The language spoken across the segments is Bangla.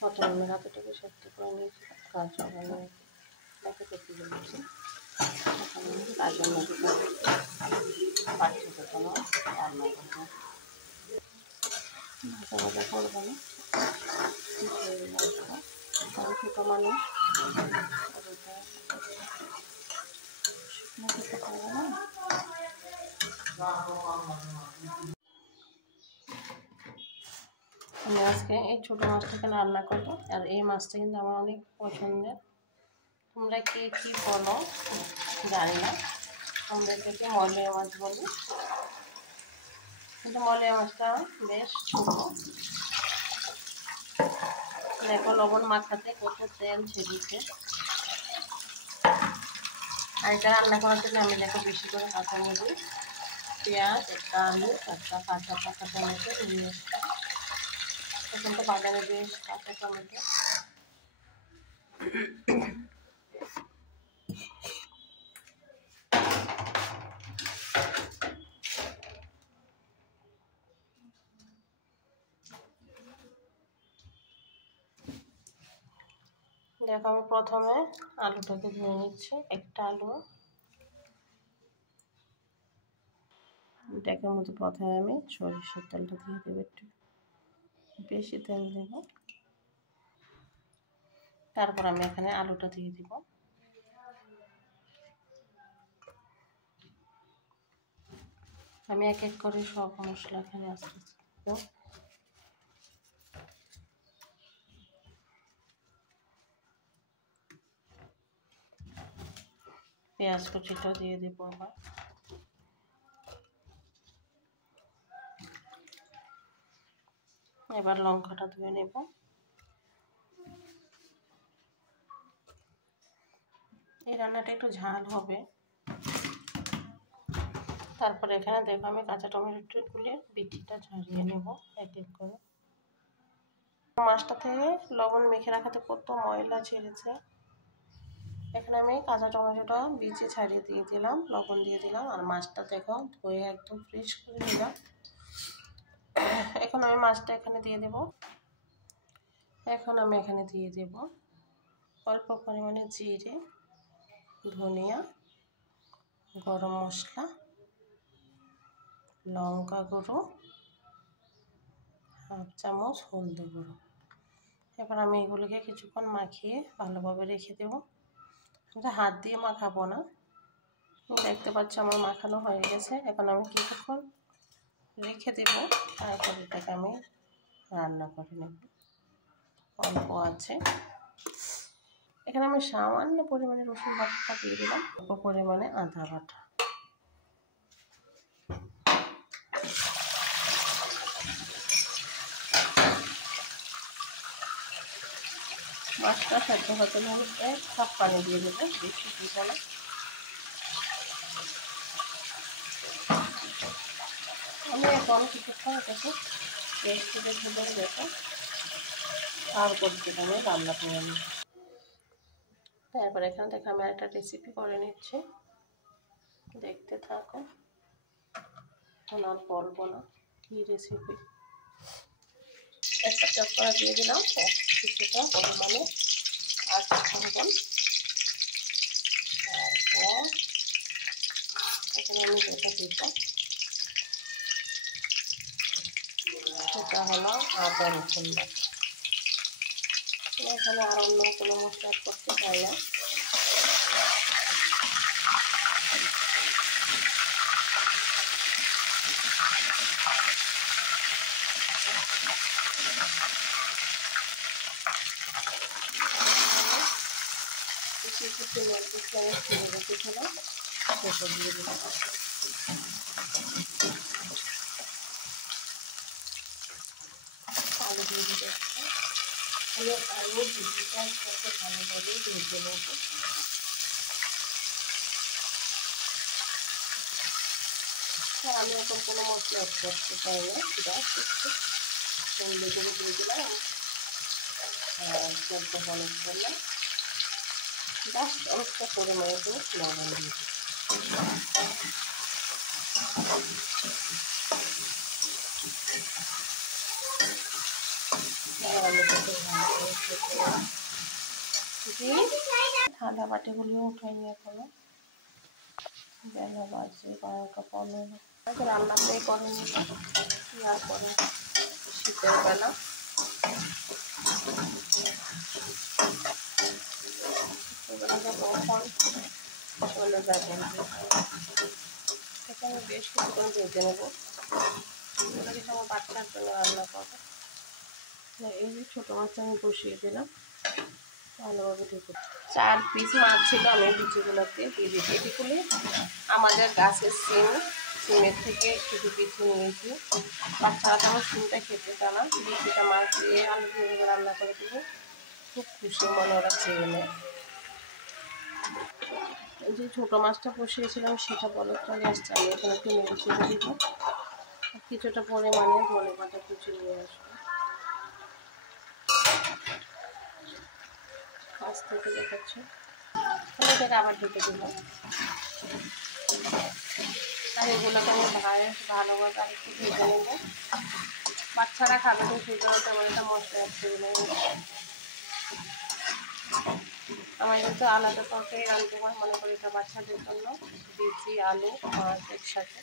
প্রথমে আমি হাতেটাকে সেদ্ধ করে নিয়েছি, গাজর আমি দেখে করতে বলেছি। এখন গাজর নদীটা পাচ্ছি কোনো রান্না করবো, ভাজা ভাজা করবো না, কারণ ছোটো মানুষ শুকনো খেতে পারবো না। আমি আজকে এই ছোটো মাছটাকে রান্না করবো, আর এই মাছটা কিন্তু আমার অনেক পছন্দের। তোমরা কে কী বলো জানি না, আমরা এটাকে মলয়া মাছ বলি, কিন্তু মলয়া মাছটা বেশ ছোটো। দেখো লবণ মাখাতে কত তেল ছেড়েছে। আর এটা রান্না করার জন্য আমি দেখো বেশি করে কাঁচামরিচ, পেঁয়াজ, একটা আলু, একটা কাঁচা পাকা টমেটো নিয়ে এসেছি। এখন তো বাজারে বেশ কাঁচা টমেটো। দেখো আমি প্রথমে আলুটাকে ধুয়ে নিচ্ছি, একটা আলু। এটাকে মধ্যে প্রথমে আমি সরিষার তেলটা দিয়ে দেবো, একটু বেশি তেল দেব। তারপর আমি এখানে আলুটা দিয়ে দিব। আমি এক এক করে সব মশলা এখানে আস্তে আস্তে দেব। পেঁয়াজ কুচিটা দিয়ে দিব আবার। এবার লঙ্কাটা ধুয়ে নেব। এই রান্নাটা একটু ঝাল হবে। তারপরে এখানে দেখো আমি কাঁচা টমেটোগুলো বিচিটা ছাড়িয়ে নেব এক এক করে। মাছটা থেকে লবণ মেখে রাখাতে কত ময়লা ছেড়েছে। এখানে আমি কাঁচা টমেটোটা বিচি ছাড়িয়ে দিয়ে দিলাম, লবণ দিয়ে দিলাম, আর মাছটা দেখো ধুয়ে একদম ফ্রেশ করে দিলাম। এখন আমি মাছটা এখানে দিয়ে দেব। এখন আমি এখানে দিয়ে দেব অল্প পরিমাণে জিরে, ধনিয়া, গরম মশলা, লঙ্কা গুঁড়ো, হাফ চামচ হলদি গুঁড়ো। এবার আমি এগুলোকে কিছুক্ষণ মাখিয়ে ভালোভাবে রেখে দেব। হাত দিয়ে মাখাবো না, দেখতে পাচ্ছ আমার মাখানো হয়ে গেছে। এখন আমি কিছুক্ষণ রেখে দেব, তারপর এটাকে আমি রান্না করে নেব অল্প আছে। এখানে আমি সামান্য পরিমাণে রসুন বাটা দিয়ে দিলাম, অল্প পরিমাণে আদা বাটা। মাছটা সেদ্ধ হতে হলে এক কাপ পানি দিয়ে দেবো, বেশি দিব না। আমি এখন কিছুক্ষণ এটাকে রেস্ট রেখে দেবো, তারপর যেটা আমি রান্না করে নিই। তারপর এখানে দেখো আমি একটা রেসিপি করে নিচ্ছি, দেখতে থাকো। আর বলবো না কী রেসিপি। একটা চটপটা দিয়ে দিলাম, কিছুটা পরিমাণে আদা লবণ। তারপর এখানে আমি যেটা দিব সেটা হলো আদা রসুন বাটা। এখানে আর অন্য কোনো মশলা করতে চাই না। কিছু তেলের দিকে আমি ছেড়ে রেখেছিলাম, সেটা দিয়ে দিলাম। আলু দিয়ে দিতে আমি আলু ভিজিটা একসাথে ভালোভাবে ভেজে নেব। আমি এখন কোনো মশলা অ্যাড করতে চাই না, জাস্ট একটু হলদি করে দিয়ে দিলাম, সেদ্ধ হলুদ করলাম, জাস্ট অনেকটা পরিমাণে করে লবণ দিয়ে দিই। ঠান্ডা বাটিগুলি উঠাইনি এখনো, বেলা বাজে 12টা 15। রান্নাতেই করেনি কি আর করে, শীতের বেলা কখন চলে যাবেন। সেখানে বেশ কিছুক্ষণ ভেজে নেবো, এগুলো কিছু আমার বাচ্চার জন্য রান্না করবো। এই যে ছোটো মাছ আমি বসিয়ে দিলাম, ভালোভাবে ঢেকে 4 পিস মাছ ছিল, আমি বিচিগুলোতে দিয়ে দিচ্ছি। এটিগুলি আমাদের গাছের সিমের থেকে কিছু পিছু নিয়েছি। বাচ্চারা তেমন সিমটা খেতে চায় না, বিচিটা মাছ দিয়ে আলু দিয়ে রান্না করে দিলে খুব খুশি মনে ওরা খেয়ে নেয়। যে ছোটো মাছটা বসিয়েছিলাম সেটা বলক চলে আসছে, আমি এখানে একটু নেড়ে চেড়ে দিব, কিছুটা পরিমাণে ধনে পাতা কুচি নিয়ে আসবো। কাছ থেকে দেখাচ্ছি, আমি এটাকে আবার ঢেকে দিলাম। আর এগুলোকে আমি ভালোভাবে আর একটু ভেজে নেবো। বাচ্চারা খাবে তো সেই জন্য তেমন একটা মশলা অ্যাড করে নেব। আমার কিন্তু আলাদা তরকারি রান্না হয়, মনে করি এটা বাচ্চাদের জন্য, বিচি আলু মাছ একসাথে।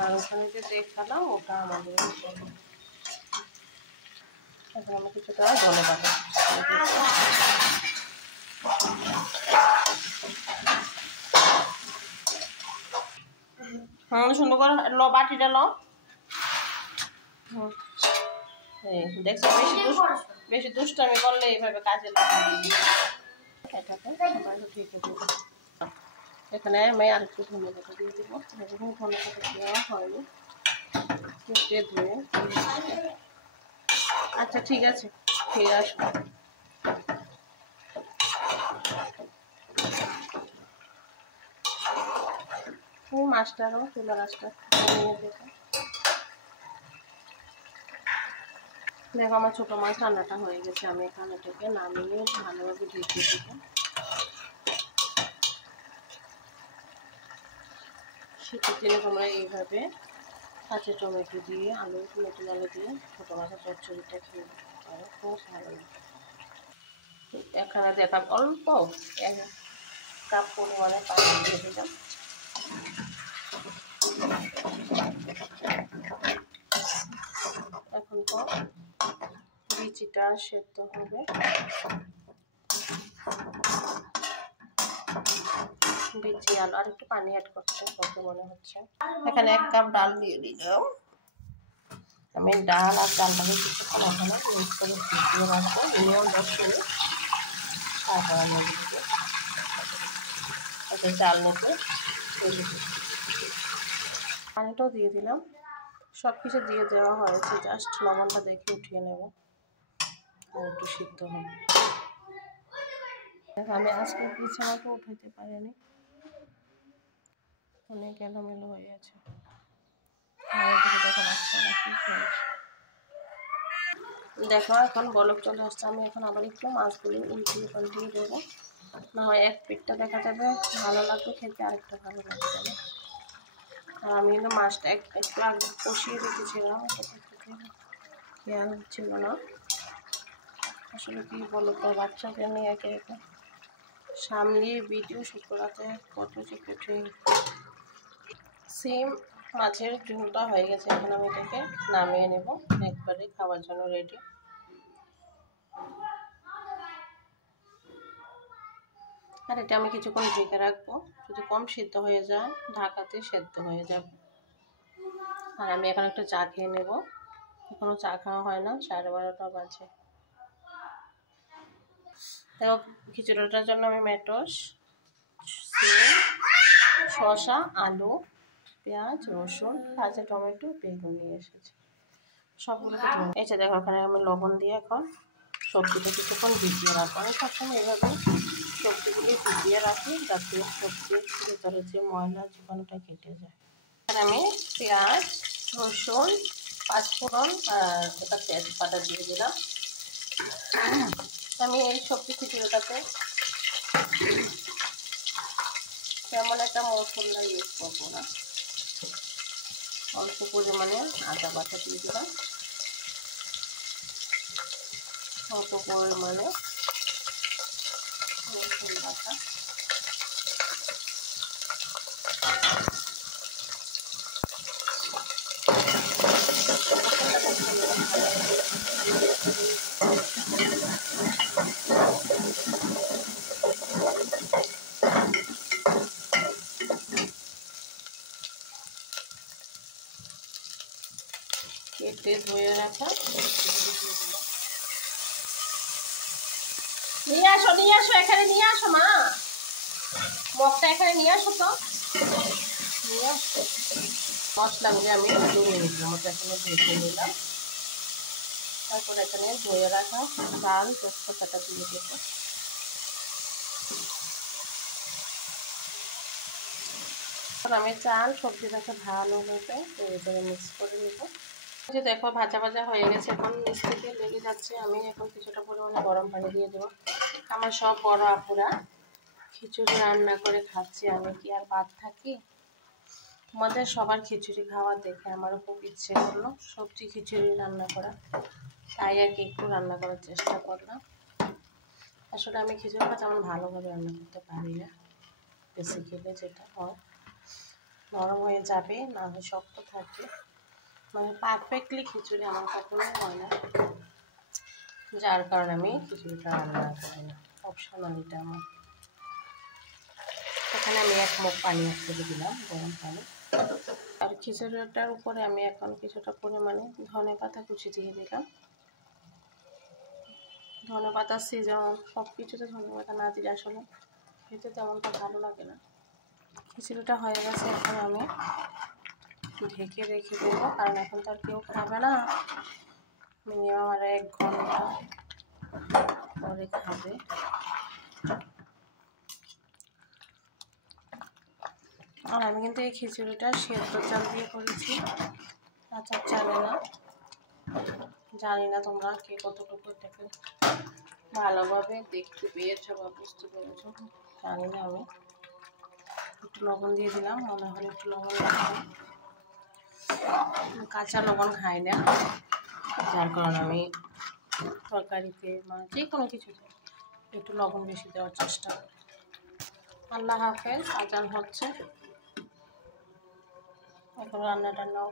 আর ওখানে যে দেখালাম ওটা আমাদের এখন আমি কিছুটা ধনে পাতা সুন্দর করে ল, বাটিটা ল। দেখছো বেশি দুষ্টামি করলে এইভাবে কাজে লাগে। এটাকে ঢেকে দেবো। এখানে আমি আর একটু ধনে পাতা দিয়ে দেবো, ধনে পাতা দেওয়া হয়নি, কেটে ধুয়ে। আচ্ছা ঠিক আছে, ফিরে আসবো। তুমি মাছটারও তুলা মাছটা নিয়ে দেখো। দেখো আমার ছোটো মাছ রান্নাটা হয়ে গেছে, আমি এখানে থেকে নামিয়ে ভালোভাবে ঢেকে দেবো। শীতের দিনে তোমরা এইভাবে কাঁচা টমেটো দিয়ে নতুন আলু দিয়ে ছোটো মাছের চচ্চড়িটা খেয়ে খুব ভালো লাগে। এখানে দেখলাম অল্প 1 কাপ পরিমাণে পানি দিয়ে দিলাম। এখন তো বিচিটা সেদ্ধ হবে, বিচি আলু আর একটু পানি অ্যাড করতে মনে হচ্ছে। এখানে 1 কাপ ডাল দিয়ে দিলাম। আমি ডাল আর চালটাকে কিছুক্ষণ এখানে মিক্স করে ভিজিয়ে রাখবো, মিনিমাম 10 মিনিট। তারপর আমি ওটা চাল নিতে পানিটাও দিয়ে দিলাম। সব কিছু দিয়ে দেওয়া হয়েছে, জাস্ট লবণটা দেখে উঠিয়ে নেব আর একটু সিদ্ধ হবে। আমি আজকে বিছানাটা উঠাইতে পারিনি, অনেক এলোমেলো হয়ে আছে। দেখো এখন বলক চলে আসছে, আমি এখন আবার একটু মাছগুলি উল্টিয়ে পাল্টিয়ে দেবো, না হয় এক পিঠটা দেখা যাবে ভালো লাগবে খেতে, আরেকটা ভালো লাগবে না। আর আমি কিন্তু মাছটা একটু আগে কষিয়ে রেখেছিলাম, খেয়াল হচ্ছিল না। আসলে কি বলো তো, বাচ্চাকে নিয়ে একে একে সামলিয়ে ভিডিও শুট করাতে কত যে কঠিন। সিম মাছের ঝোলটা হয়ে গেছে, এখন আমি এটাকে নামিয়ে নেব, একবারে খাওয়ার জন্য রেডি। আর এটা আমি কিছুক্ষণ ঢেকে রাখবো, যদি কম সিদ্ধ হয়ে যায় ঢাকাতে সেদ্ধ হয়ে যাবে। আর আমি এখন একটু চা খেয়ে নেব, এখনো চা খাওয়া হয় না, 12:30 বাজে। দেখো খিচুড়িটার জন্য আমি মেটস, শসা, আলু, পেঁয়াজ, রসুন, কাঁচা টমেটো, বেগুন নিয়ে এসেছি, সবগুলোকে এসে দেখো ওখানে আমি লবণ দিয়ে এখন সবজিটা কিছুক্ষণ ভিজিয়ে রাখবো। আমি সবসময় এভাবে সবজিগুলি ভিজিয়ে রাখি, যাতে সবজির ভেতরে যে ময়লা জীবাণুটা কেটে যায়। এখানে আমি পেঁয়াজ, রসুন, 5 ফোড়ন আর একটা তেজপাতা দিয়ে দিলাম। আমি এই সবজি খিচুড়িটাতে তেমন একটা মশলা ইউজ করবো না, অল্প পরিমাণে আদা বাটা দিয়ে দিলাম, অত পরিমাণে রসুন বাটা, কেটে ধুয়ে রাখা। নিয়ে আসো এখানে নিয়ে আসো মা, মগটা এখানে নিয়ে আসো তো, নিয়ে আসো। মশলাগুলি আমি 2 মিনিটের মতো এখানে ভেজে নিলাম। তারপর এখানে ধুয়ে রাখা ডাল তেজপাতাটা দিয়ে দেবো। আমি চাল সবজিটাকে ভালোভাবে এভাবে মিক্স করে নেব। যে দেখো ভাজা ভাজা হয়ে গেছে, এখন নিচ থেকে লেগে যাচ্ছে। আমি এখন কিছুটা পরিমাণে গরম পানি দিয়ে দেবো। আমার সব বড় আপুরা খিচুড়ি রান্না করে খাচ্ছে, আমি কি আর বাদ থাকি? আমাদের সবার খিচুড়ি খাওয়া দেখে আমারও খুব ইচ্ছে করলো সবজি খিচুড়ি রান্না করা, তাই আর কি একটু রান্না করার চেষ্টা করলাম। আসলে আমি খিচুড়িটা তেমন ভালোভাবে রান্না করতে পারি না, বেসিক্যালি যেটা হয় নরম হয়ে যাবে, না হয় শক্ত থাকবে, মানে পারফেক্টলি খিচুড়ি আমার কখনোই হয় না, যার কারণে আমি খিচুড়িটা রান্না করি না, অপশনাল এটা আমার। এখানে আমি 1 মগ পানি অ্যাড করে দিলাম, গরম পানি। আর খিচুড়িটার উপরে আমি এখন কিছুটা পরিমাণে ধনেপাতা কুচি দিয়ে দিলাম। ধনেপাতা সিজন সব কিছুতে ধনেপাতা না দিলে আসলে খেতে তেমনটা ভালো লাগে না। খিচুড়িটা হয়ে গেছে, এখন আমি ঢেকে রেখে দেবো, কারণ এখন তো আর কেউ খাবে না, মিনিমাম আর 1 ঘন্টা পরে খাবে। আর আমি কিন্তু এই খিচুড়িটা সেদ্ধ চাল দিয়ে করেছি, কাঁচা চালে না। জানি না তোমরা কে কতটুকু এটাকে ভালোভাবে দেখতে পেয়েছো বা বুঝতে পেরেছো, জানি না। আমি একটু লবণ দিয়ে দিলাম, মনে হলো একটু লবণ দিলাম। কাঁচা লবণ খাই না, যার কারণে আমি তরকারিতে বা যে কোনো কিছুতে একটু লবণ বেশি দেওয়ার চেষ্টা করি। আল্লাহ হাফেজ, আজান হচ্ছে, এখন রান্নাটা নাও।